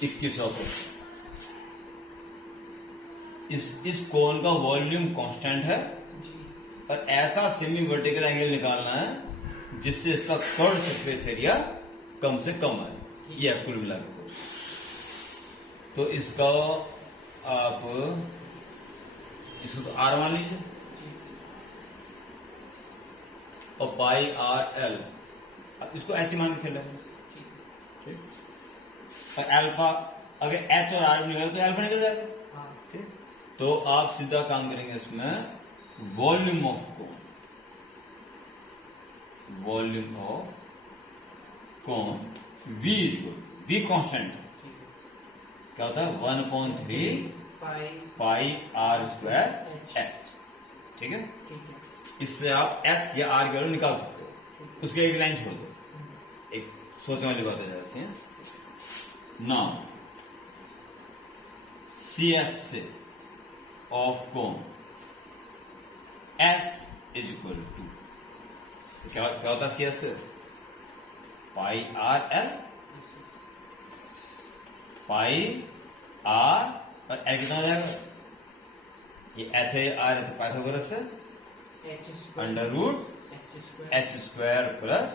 2100 को। इस कोन का वॉल्यूम कांस्टेंट है और ऐसा सेमी वर्टिकल एंगल निकालना है जिससे इसका कर्व सरफेस एरिया कम से कम आए। ये है कुल मिला के कोर्स। तो इसका आप इसको तो आर मान लीजिए और पाई आर एल, अब इसको एच मान के चले। ठीक, और अल्फा अगर एच और आर निकल तो अल्फा निकल जाएगा। ठीक, तो आप सीधा काम करेंगे इसमें volume of cone, volume of cone V equal, V constant है, क्या होता है 1/3 पाई आर स्क्वायर एच। ठीक है, इससे आप x या r की वैल्यू निकाल सकते हो। उसके एक लाइन छोड़ दो, एक सोचने वाली बात है जैसे ना CS से of cone S is equal to, क्या होता है CS से pi r l, pi r और एल कितना हो जाएगा, ये एच है आर है तो पाइथागोरस से under root h square plus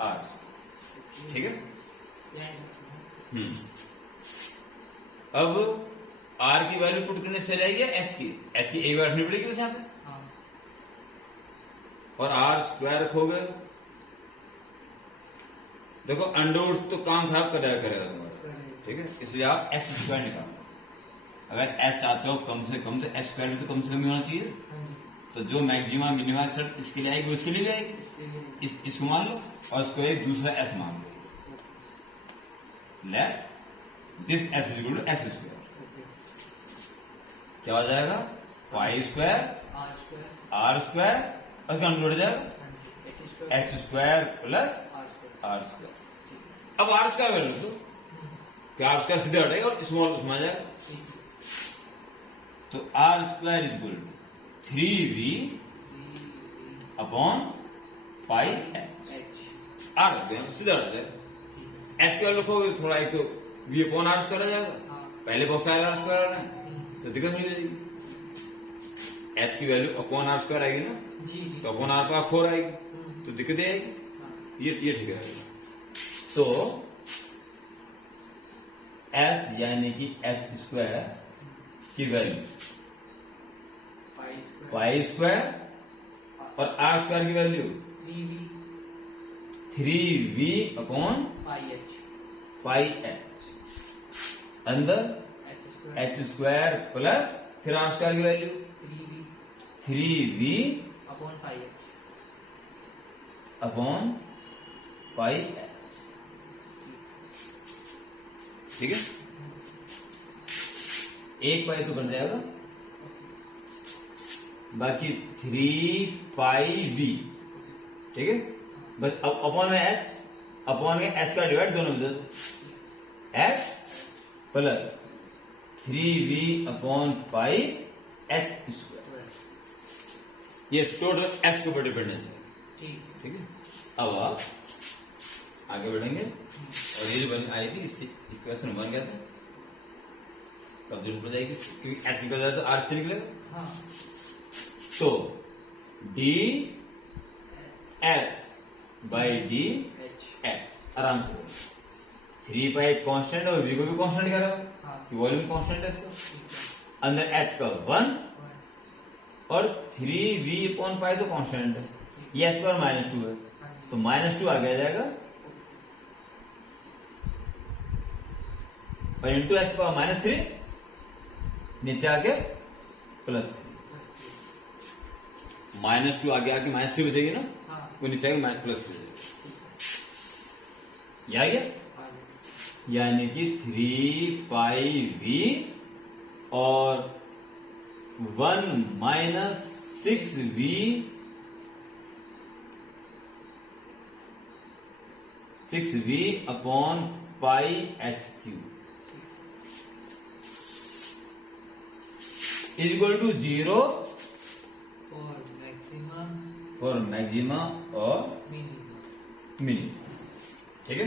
r. ठीक है, अब आर की वैल्यू पुट करने से रहेगी एच की एक बार रखनी पड़ेगी यहाँ पे, और आर स्क्वायर रखोगे। देखो अंडर तो काम खराब करेगा तुम्हारा। ठीक है, इसलिए आप एच स्क्वायर निकालो। अगर एच चाहते हो कम से कम तो एच स्क्वायर भी तो कम से कम ही होना चाहिए। तो जो मैक्सिमा मिनिमा शर्त इसके लिए आएगी उसके लिए भी आएगी। इसको मान लो और इसको एक दूसरा एस मान लो। Let this S is equal to S square, क्या हो जाएगा पाई स्क्वायर आर स्क्वायर और इसका अंडर हो जाएगा h square plus r square. अब आर स्क्वायर वैल्यू तो क्या आर स्क्वायर सीधे हटेगा और स्मॉल उसमें आ जाएगा। तो r square is equal to 3v upon pi h. R सीधा हट जाएगा। एस स्क्वायर लिखोगे थोड़ा, एक तो v अपॉन आर स्क्वायर आ जाएगा, पहले बहुत सारे आर स्क्वायर आ रहे हैं तो दिक्कत नहीं जाएगी। एच की वैल्यू अपॉन आर स्क्वायर आएगी ना, तो अपॉन आर पावर 4 आएगी तो दिक्कत आएगी। ये ठीक है। तो एस यानी कि एस स्क्वायर की वैल्यू पाई स्क्वायर और आर स्क्वायर की value 3v upon pi H, अंदर एच स्क्वायर प्लस फिर आर स्क्वायर की value 3v upon pi H. ठीक है, एक पाई तो बन जाएगा, बाकी 3 पाई v। ठीक है, बस अब अपॉन में h, अपॉन में h का डिवाइड दोनों में दे दो, h plus 3v upon pi h square. ये टोटल h के ऊपर डिपेंडेंस है। ठीक है, अब आप आगे बढ़ेंगे और ये जो बनी आई थी इस क्वेश्चन बन गया था, कब जरूरत पड़ जाएगी क्योंकि h निकल जाए तो r से निकलेगा। तो D H by D H आराम से 3 पाई कांस्टेंट और v को भी कांस्टेंट करा, वॉल्यूम कांस्टेंट है इसका, अंदर h का 1 और 3v अपॉन पाई तो कांस्टेंट है, ये s पर -2 है तो -2 आगे आ जाएगा और इंटू एच पावर -3 नीचे आके +3, -2 आगे आके -3 बचेगी ना, वो नीचे आगे +3 ये आ गया। यानी कि 3 पाई v और 1 - 6v upon pi h cube is equal to 0 for maxima और मिनिमम। ठीक है,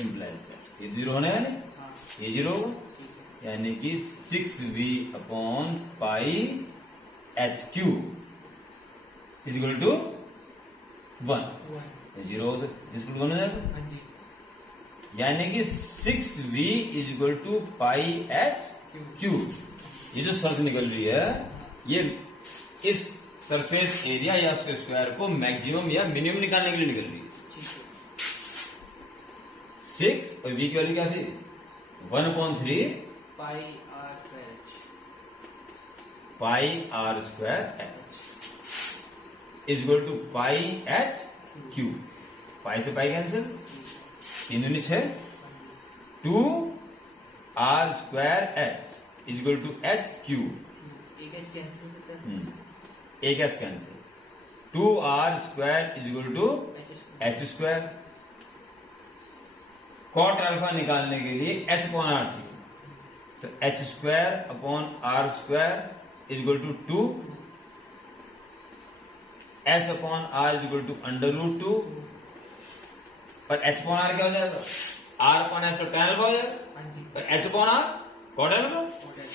इम्प्लाइज दैट ये 0 होने का नहीं, हाँ ये 0 होगा, ठीक है। यानी कि 6v upon pi H cube is equal to 1। 1 0 हो गया, इसको 1 हो जाएगा, हाँ जी यानी कि 6v is equal to pi H cube. ये जो सर्च निकल रही है ये इस सरफेस एरिया या उसके स्क्वायर को मैक्सिमम या मिनिमम निकालने के लिए निकल रही है। ठीक है। 6 और v की वैल्यू क्या थी 1/3 pi R square H pi R square H is equal to pi H Q. Pi से पाई कैंसिल, 3 दूनी 6, 2 R square H is equal to H Q. एक एच कैंसिल से कर एक S cancel, 2r square is equal to H square. Cot alpha निकालने के लिए h upon R थी, तो H square upon R square is equal to 2, H upon are is equal to √2 और एच अपॉन आर क्या हो जाएगा, R upon H तो tan अल्फा हो जाएगा हाँ जी और H upon R cot alpha. और एच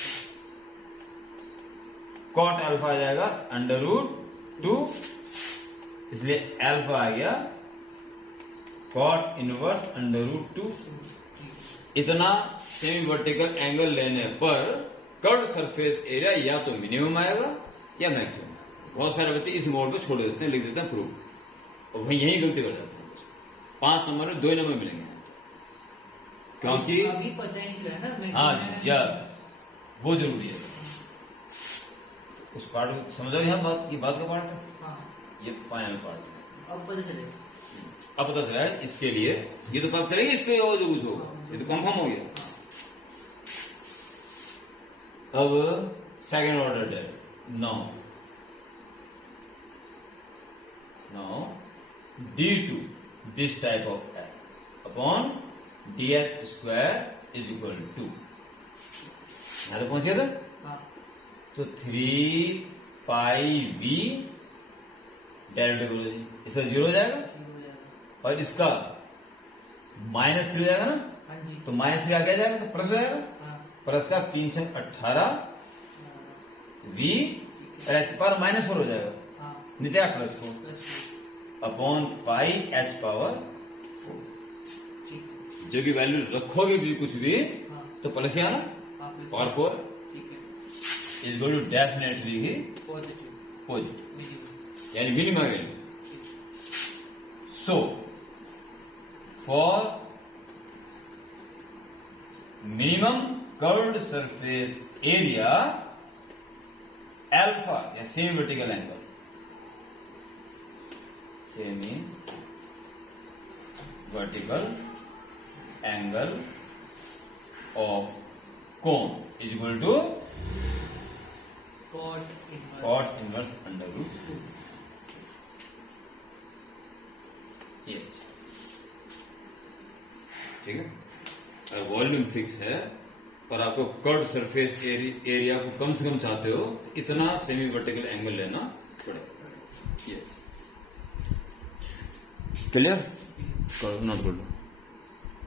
कॉट अल्फा आ जाएगा √2, इसलिए अल्फा आ गया कॉट इनवर्स √2। इतना सेमी वर्टिकल एंगल लेने पर कर्व सरफेस एरिया या तो मिनिमम आएगा या मैक्सिमम। बहुत सारे बच्चे इस मोड पे छोड़ देते हैं, लिख देते हैं प्रूफ, और वही यही गलती कर जाते हैं। 5 नंबर में 2 नंबर मिलेंगे, क्योंकि अभी पता ही नहीं चला ना मैं हाँ यस वो जरूरी है। उस पार्ट को समझो, यहाँ बात, ये बात का पार्ट है, हाँ ये फाइनल पार्ट है। अब पता चलेगा अब पता चला है इसके लिए, ये तो पता चलेगा इस पे और जो कुछ होगा, ये तो कंफर्म हो गया। अब second order derivative, now d2 this type of s upon dh square is equal to, यहां तक पहुंच गया था, हाँ तो 3 पाई v डेरिवेटिव बोलो जी, इसका 0 हो जाएगा ठीक हो जाएगा और इसका -3 हो जाएगा ना, हाँ जी तो -3 आ जाएगा तो प्लस हो जाएगा, हाँ प्लस का 3 से 18 v और h पावर -4 हो जाएगा, हाँ नीचे आ plus 4 plus upon pi h power 4। ठीक है जो की वैल्यू रखोगे भी कुछ भी हाँ तो प्लस ही आना, हाँ प्लस पावर 4 ठीक है इज गोइंग टू डेफिनेटली ही पॉजिटिव पॉजिटिव, मिनिमम यानी minimum value. So for minimum curved surface area alpha या semi vertical angle, semi vertical angle of cone is equal to cot cot inverse √2। ठीक है, volume fix है पर आपको curve surface area को कम से कम चाहते हो तो इतना सेमी वर्टिकल एंगल लेना पड़ेगा। क्लियर, नोट कर लो।